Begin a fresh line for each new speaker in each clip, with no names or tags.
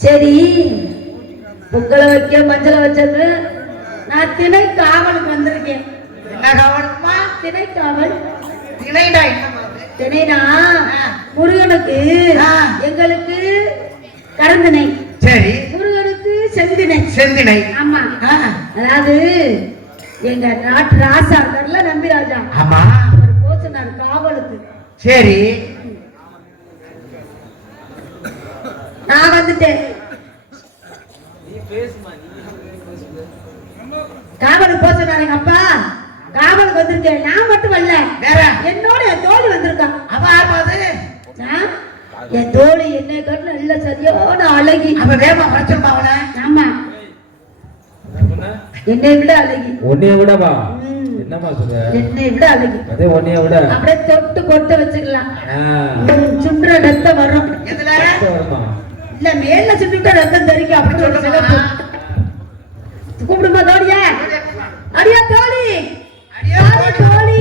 சரி. பொங்கலை வைக்க மஞ்சளை வச்சது நான் திணை காவலுக்கு வந்திருக்கேன்
என்ன கவனமா
திணை காவல்
திணைடா?
திணைனா முருகனுக்கு. எங்களுக்கு கரந்திணை.
சரி.
முருகனுக்கு செந்திணை.
செந்தினை
ஆமா. அதாவது எங்க நாட்டு ராசா இருக்கார்ல நம்பி ராஜா
ஆமா
போச்சுனார் காவலுக்கு.
சரி
நான் வந்துட்டேன் காவலுக்கு போக அப்பா காவலுக்கு வந்திருக்கேன். நான் மட்டும் வரல
வேற?
என்னோட என் தோழி வந்திருக்கான்
அவ ஆமாது
நான்? என் தோழி என்னை கட்டு நல்ல சரியான அழகி.
அவ வேகமா வச்சிருப்பா அவன.
ஆமா. என்னை விட அழகி.
உன்னைய விடவா?
ம்.
என்னம்மா சொல்ற?
என்னை விட அழகி.
அதே உன்னைய விட.
அப்படியே தொட்டு கொட்ட வச்சுக்கலாம். சுண்டுற ரத்தம் வரும்.
எதுல?
இல்ல மேல சுட்டுட்டா ரத்தம் தெரிக்கும் அப்படின்னு சிறப்பு கூப்பிடுமா தோழியா? அடியா தோழி தோழி.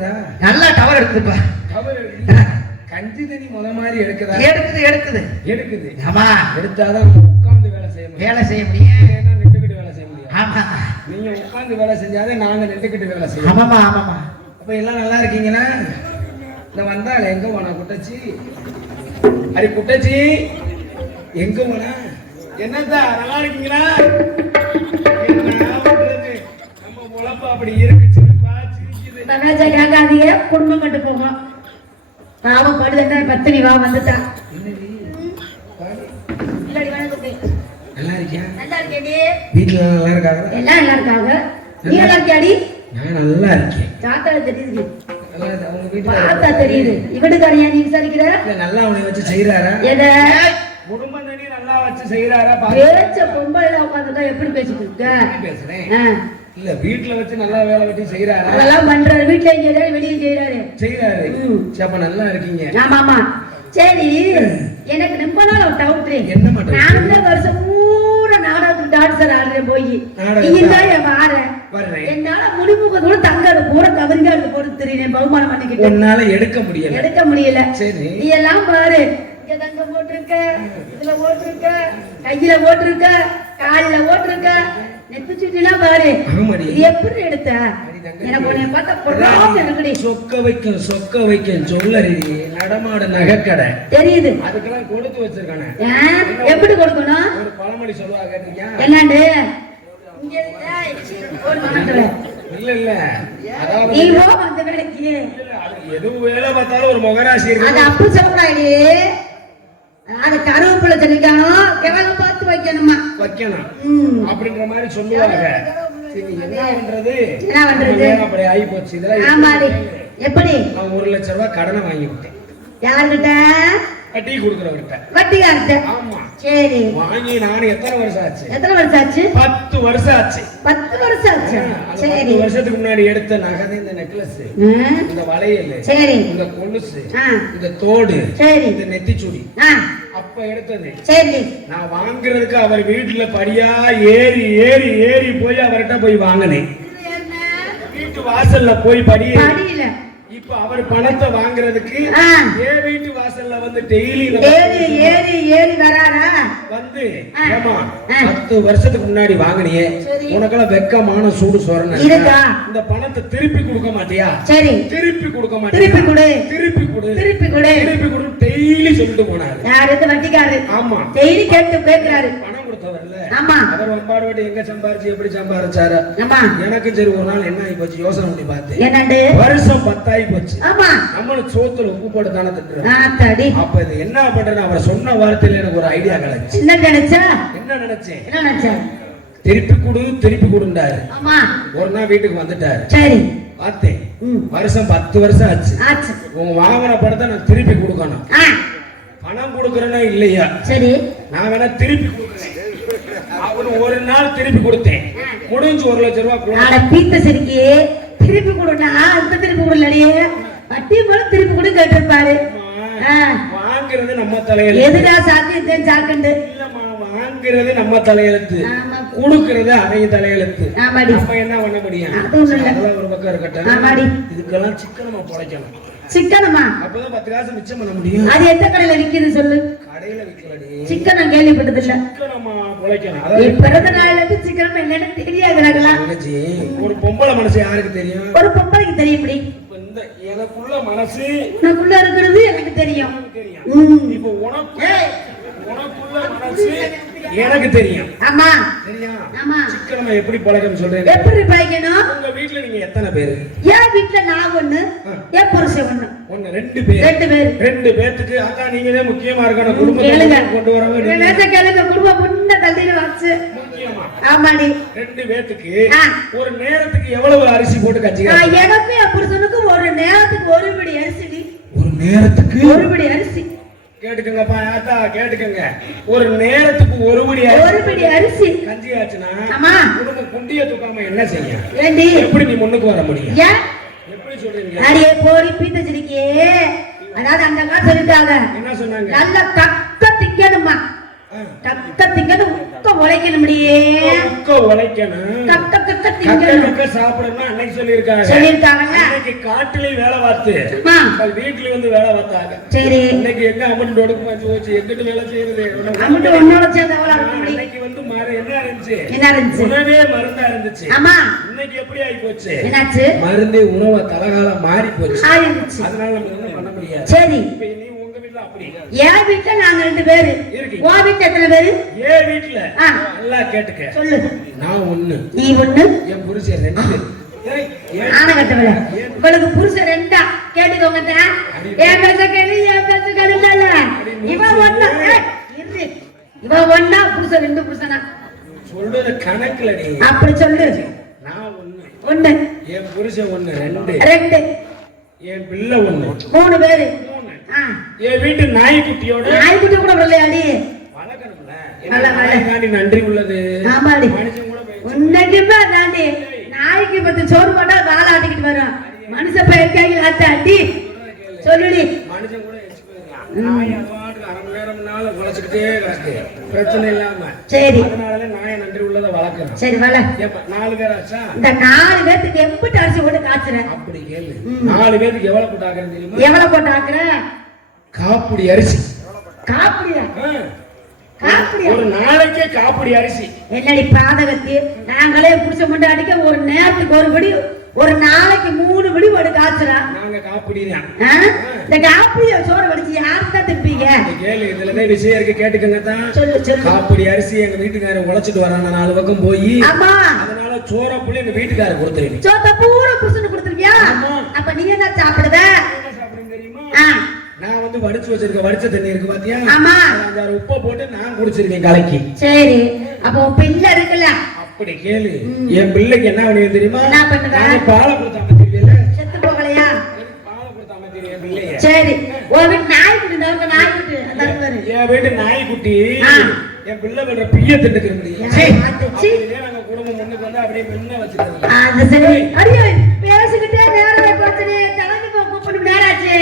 எடுக்குதா?
நல்லா டவர் எடுத்துப்பா.
கவர் கஞ்சி தண்ணி முத மாதிரி எடுக்குதா?
எடுக்குது எடுக்குது.
எடுக்குது.
ஆமா.
எடுத்தாதான் உட்கார்ந்து வேலை செய்ய முடியும்.
வேலை செய்ய முடியும்.
ஏன்னா
உட்கார்ந்து வேலை செஞ்சாதே நாங்க நின்றுக்கிட்டு வேலை செய்யணும்
ஆமாமா ஆமாமா
அப்ப எல்லாம் நல்லா இருக்கீங்களா இந்த வந்தாள் எங்க போனா? குட்டச்சி. அடி குட்டச்சி. எங்க போனா? என்னத்தா நல்லா இருக்கீங்களா? நம்ம பொழப்பு அப்படி இருக்கு.
தகாச்சா கேட்காதீங்க குடும்பம் கட்டு போகும் பாவம் படுதுன்னா பத்தினி வா வந்துட்டான்
நல்லா இருக்கியா?
நல்லா இருக்கேடி
வீட்டுல நல்லா இருக்காங்க?
எல்லாம் நல்லா இருக்காங்க. நீ நல்லா இருக்கியாடி?
நான் நல்லா இருக்கேன்.
சாத்தா தெரியுது. பார்த்தா தெரியுது. இவனுக்காரியா நீ விசாரிக்கிற?
நல்லா அவனை வச்சு செய்யறாரா
எத?
குடும்பம் தண்ணி நல்லா வச்சு செய்யறாரா
பேச்ச பொம்பளை உட்காந்துட்டா எப்படி பேசிட்டு இருக்க?
பேசுறேன்? இல்ல வீட்டுல வச்சு நல்லா வேலை வெட்டி செய்யறாரா
அதெல்லாம் பண்றாரு. வீட்டுல செய்யறாரு வெளியே செய்யறாரு
செய்யறாரு அப்ப நல்லா இருக்கீங்க.
ஆமா ஆமா. சரி. எனக்கு ரொம்ப நாள் ஒரு டவுட்
doubt?
நான் இந்த வருஷம் பூரா நாடகத்துக்கு டான்ஸர் ஆடுறேன் போய்.
நாடகத்துக்கு?
நீ தான் என் வாரேன் என்னால முடிமுகத்தோட தங்காடு பூரா கவரிங்காடு போட்டு தெரியுறேன் பகுமானம் பண்ணிக்கிட்டு.
உன்னால எடுக்க முடியல.
எடுக்க முடியல.
சரி.
நீ எல்லாம் பாரு. இங்க தங்க போட்டிருக்க இதுல போட்டிருக்க கையில போட்டிருக்க காலில போட்டிருக்க நெத்து சுட்டிலாம் பாரு எப்படி எடுத்த? எனக்கு உன்னை பார்த்தா பொறாம இருக்குடி
சொக்க வைக்கும் சொக்க வைக்கும் சொல்லறி நடமாடு நகைக்கடை.
தெரியுது.
அதுக்கெல்லாம் கொடுத்து வச்சிருக்கானே?
எப்படி கொடுக்கணும்?
ஒரு பழமொழி சொல்லுவா கேட்டிருக்கியா
என்னண்டு? இங்க ஒரு.
இல்ல இல்ல. அதாவது
நீ போ அந்த வேலைக்கு.
இல்ல, அது எது வேலை பார்த்தாலும் ஒரு முகராசி
அது அப்படி அது கருவேப்பிலை சொல்லிக்கணும் கிழங்கு பார்த்து வைக்கணுமா?
வைக்கணும். அப்படின்ற மாதிரி சொல்லுவாங்க. என்ன பண்றது?
என்ன பண்றது?
நம்ம நேரம் அப்படி ஆகி போச்சு இதெல்லாம்
ஆமாடி.
எப்படி? நான் ஒரு லட்ச ரூபாய் கடனை வாங்கி விட்டேன்
யாருகிட்ட
டீ கொடுக்குறவர்கிட்ட. ஆமா.
சரி.
வாங்கி நானும் எத்தனை வருஷம் ஆச்சு?
எத்தனை வருஷம் ஆச்சு?
பத்து வருஷம் ஆச்சு.
பத்து வருஷம் ஆச்சு. சரி.
வருஷத்துக்கு முன்னாடி எடுத்த நகை இந்த நெக்லஸ். இந்த வளையல்.
சரி.
இந்த கொலுசு. இந்த தோடு.
சரி.
இந்த நெத்திச்சுடி. அப்ப எடுத்தது
சரி.
நான் வாங்குறதுக்கு அவர் வீட்டுல படியா ஏறி ஏறி ஏறி போய் அவர்கிட்ட போய் வாங்கினேன். வீட்டு வாசல்ல போய் படி இப்ப அவர் பணத்தை வாங்குறதுக்கு வீட்டு வாசல்ல வந்து டெய்லி
ஏறி ஏறி ஏறி வராரா?
வந்து. ஏமா. பத்து வருஷத்துக்கு முன்னாடி வாங்கினியே. உனக்கெல்லாம் வெக்கமான சூடு சொரண? இந்த பணத்தை திருப்பி கொடுக்க மாட்டியா?
சரி.
திருப்பி கொடுக்க மாட்டியா?
திருப்பி கொடு.
திருப்பி கொடு.
திருப்பி கொடு.
திருப்பி கொடு டெய்லி சொல்லிட்டு போனாரு.
யாரு இந்த
ஆமா.
டெய்லி கேட்டு கேட்கிறாரு
அவர் வம்பாடு விட்டு எங்க சம்பாரிச்சு எப்படி சம்பாரிச்சாரு? எனக்கு சரி ஒரு நாள் என்ன ஆகி போச்சு யோசனை பண்ணி
என்னண்டு?
வருஷம் பத்தாயி போச்சு. நம்மளும் சோத்துல உப்பு போட்டு தானே திட்டுறோம். அப்ப இது என்ன பண்றேன்னு அவர் சொன்ன வார்த்தையில எனக்கு ஒரு ஐடியா கிடைச்சு.
என்ன நினைச்சா
என்ன நினைச்சேன்?
என்ன நினைச்சா?
திருப்பி கொடு திருப்பி கொடுண்டாரு ஒரு நாள் வீட்டுக்கு வந்துட்டாரு.
சரி.
பார்த்தேன். வருஷம் பத்து வருஷம் ஆச்சு.
ஆச்சு.
உங்க வாங்கின படத்தை நான் திருப்பி கொடுக்கணும். பணம் கொடுக்கறேன்னா இல்லையா?
சரி.
நான் வேணா திருப்பி கொடுக்குறேன். அவனு ஒரு நாள் திருப்பி கொடுத்தேன். முடிஞ்சு ஒரு லட்சம் ரூபாய்
பீத்த சரிக்கு திருப்பி கொடுனா அந்த திருப்பி கொடுலடியே? வட்டி போல திருப்பி கொடு கேட்டிருப்பாரு.
வாங்குறது நம்ம தலையெழுத்து
எதுடா இதன் சாக்குண்டு?
வாங்குறது நம்ம தலையெழுத்து. கொடுக்கறது அவங்க தலையெழுத்து நம்ம என்ன பண்ண முடியும்? ஒரு பக்கம் இருக்கட்டும். இதுக்கெல்லாம் சிக்கனமா பொழைக்கணும்
சிக்கனமா?
அப்பதான் பத்து காசு மிச்சம் பண்ண முடியும்.
அது எந்த கடையில விக்குது சொல்லு?
கடையில விற்கலடி.
சிக்கன் நான் கேள்விப்பட்டது இல்ல
சிக்கனமா
பிறந்த இருந்து சிக்கனம் என்னன்னு தெரியாது எனக்குலாம்
தங்கச்சி, ஒரு பொம்பளை மனசு யாருக்கு தெரியும்?
ஒரு பொம்பளைக்கு தெரியும் இப்படி.
எனக்குள்ள மனசு
உனக்குள்ள இருக்கிறது எனக்கு தெரியும்.
இப்ப உனக்கு உனக்குள்ள மனசு எனக்கு தெரியும்.
ஆமா.
சரியா
ஆமா.
சிக்கனமா எப்படி பழக்கம் சொல்றேன்
எப்படி பழகணும்?
உங்க வீட்டுல நீங்க எத்தனை பேரு?
என் வீட்டுல நான் ஒண்ணு என் புருஷன் ஒண்ணு.
ஒண்ணு ரெண்டு பேர்.
ரெண்டு பேரு.
ரெண்டு பேர்த்துக்கு அதான் நீங்களே முக்கியமா இருக்கணும். குடும்பத்தை கொண்டு வர
நேரத்தை கேளுங்க. குடும்பம் முன்ன தள்ளிட்டு வச்சு
முக்கியமா.
ஆமாடி.
ரெண்டு பேர்த்துக்கு
ஆ.
ஒரு நேரத்துக்கு எவ்வளவு அரிசி போட்டு
நான் எனக்கும் என் புருஷனுக்கும் ஒரு நேரத்துக்கு ஒரு படி அரிசிடி.
ஒரு நேரத்துக்கு?
ஒரு படி அரிசி.
கேட்டுக்கங்கப்பா ஆத்தா கேட்டுக்கங்க. ஒரு நேரத்துக்கு ஒரு படி
ஒரு படி அரிசி.
கஞ்சி ஆச்சுன்னா குடும்பம் குண்டிய தூக்காம என்ன செய்யும்
ஏண்டி?
எப்படி நீ முன்னுக்கு வர முடியும்?
ஏன்?
எப்படி சொல்றீங்க?
அடியே போடி பீத்தச்சிருக்கே அதாவது அந்த காலம் சொல்லிட்டாங்க.
என்ன சொன்னாங்க?
நல்ல கக்க திங்கணுமா கக்க திங்கணும் உக்க உழைக்கணும்டியே.
உக்க உழைக்கணும்.
கக்க கக்க திங்கணும்.
சாப்பிடணும் அன்னைக்கு சொல்லியிருக்காங்க. காட்டுலயும் வேலை பார்த்து வீட்டுல வந்து வேலை பார்த்தாங்க.
சரி.
இன்னைக்கு எங்க அம்மன் ஒடுக்கு மாச்சு போச்சு? எங்கிட்டு வேலை செய்யறது.
அம்மிட்டு உன்னோட சேர்ந்து
அன்னைக்கு வந்து மறு என்ன இருந்துச்சு?
என்ன இருந்துச்சு?
உணவே மருந்தா இருந்துச்சு.
ஆமா.
இன்னைக்கு எப்படி ஆகி போச்சு?
என்னாச்சு?
மருந்து உணவு தலகாலம் மாறி போச்சு. அதனால நம்ம பண்ண முடியாது.
சரி. என் வீட்டுல நாங்க ரெண்டு பேரு. உன் வீட்டுல எத்தனை பேரு?
ஏன் வீட்டுல. நல்லா கேட்டுக்க.
சொல்லு.
நான் ஒண்ணு.
நீ ஒண்ணு?
என் புருஷன் ரெண்டு
உங்களுக்கு புருஷன் ரெண்டா? கேட்டுக்கோங்க. என் கேளு என் பேச்ச கேளுல இவன் ஒண்ணா? ஏய், இரு. இவன் ஒண்ணா? புருஷன் ரெண்டு புருஷனா?
சொல்றது கணக்குல நீ
அப்படி சொல்லு.
நான் ஒண்ணு.
ஒண்ணு.
என் புருஷன் ஒண்ணு ரெண்டு.
ரெண்டு.
என் பிள்ளை ஒண்ணு.
மூணு பேரு.
என் வீட்டு நாய்க்குட்டியோட
நாய்க்குட்டி கூட வேலை.
நாய்க்காண்டி நன்றி உள்ளது.
ஆமாடி. தாண்டி நாய்க்கு பத்து சோறு போட்டா வாழை ஆட்டிக்கிட்டு வரும். மனுஷ பயிர்க்காக ஆட்ட. அடி சொல்லுடி.
மனுஷன் கூட நாய் அரை மணி நேரம் நாள் குலைச்சுக்கிட்டே கிடக்கு. பிரச்சனை இல்லாம.
சரி.
அதனால நாயை நன்றி உள்ளதை வளர்க்கணும்.
சரி வள.
நாலு பேர் ஆச்சா?
இந்த நாலு பேத்துக்கு எம்பிட்டு அரிசி போட்டு காய்ச்சுறேன்
அப்படி கேளு. நாலு பேருக்கு எவ்வளவு போட்டாக்குறேன் தெரியுமா?
எவ்வளவு போட்டு
காப்புடி அரிசி.
காப்பிடியா?
ஒரு நாளைக்கே காப்புடி அரிசி.
என்னடி பாதகத்தி? நாங்களே புடிச்ச மட்டும் அடிக்க ஒரு நேரத்துக்கு ஒரு படி ஒரு நாளைக்கு மூணு படி போட்டு காய்ச்சுறோம்
நாங்க காப்புடி தான்
ஆ? இந்த காப்பிடிய சோறு வடிச்சு யாருக்கு தான் திப்பீங்க
கேளு இதுலதான் விஷயம் இருக்கு கேட்டுக்கங்க தான் காப்புடி அரிசி எங்க வீட்டுக்காரன் உழைச்சிட்டு வரான நாலு பக்கம் போய்.
ஆமா.
அதனால சோற புள்ளி எங்க வீட்டுக்காரர் கொடுத்துருவீங்க
சோத்த பூரா புருஷனுக்கு கொடுத்துருக்கியா
ஆமா.
அப்ப நீ என்ன சாப்பிடுத
என்ன சாப்பிடுறேன் தெரியுமா?
ஆ,
நான் வந்து வடிச்சு வச்சிருக்க வடிச்ச தண்ணி இருக்கு பாத்தியா?
ஆமா.
அஞ்சாறு உப்பை போட்டு நான் குடிச்சிருக்கேன் கலக்கி.
சரி. அப்ப பிள்ளை இருக்குல்ல?
அப்படி கேளு. என் பிள்ளைக்கு என்ன பண்ணுவேன் தெரியுமா? நான் பாலை கொடுத்த
சரி உன் வீட்டு நாய்க்குட்டி இந்த நாய்க்குட்டி தருவாரு.
என் வீட்டு நாய்க்குட்டி. என் பிள்ளை பண்ற பிய திண்டுக்கிற முடியும். குடும்பம் முன்னுக்கு வந்து அப்படியே முன்ன
பேசிக்கிட்டே நேரம் போச்சு. தலைவி கூப்பிட்டு நேரம் ஆச்சு.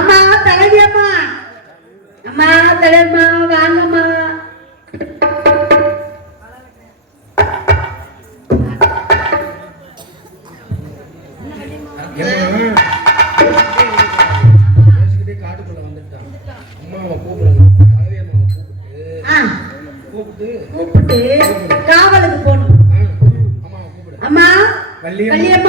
அம்மா தலைவி அம்மா. அம்மா தலையம்மா வாங்கம்மா.
பேசிக்கிட்டே கூப்பிட்டு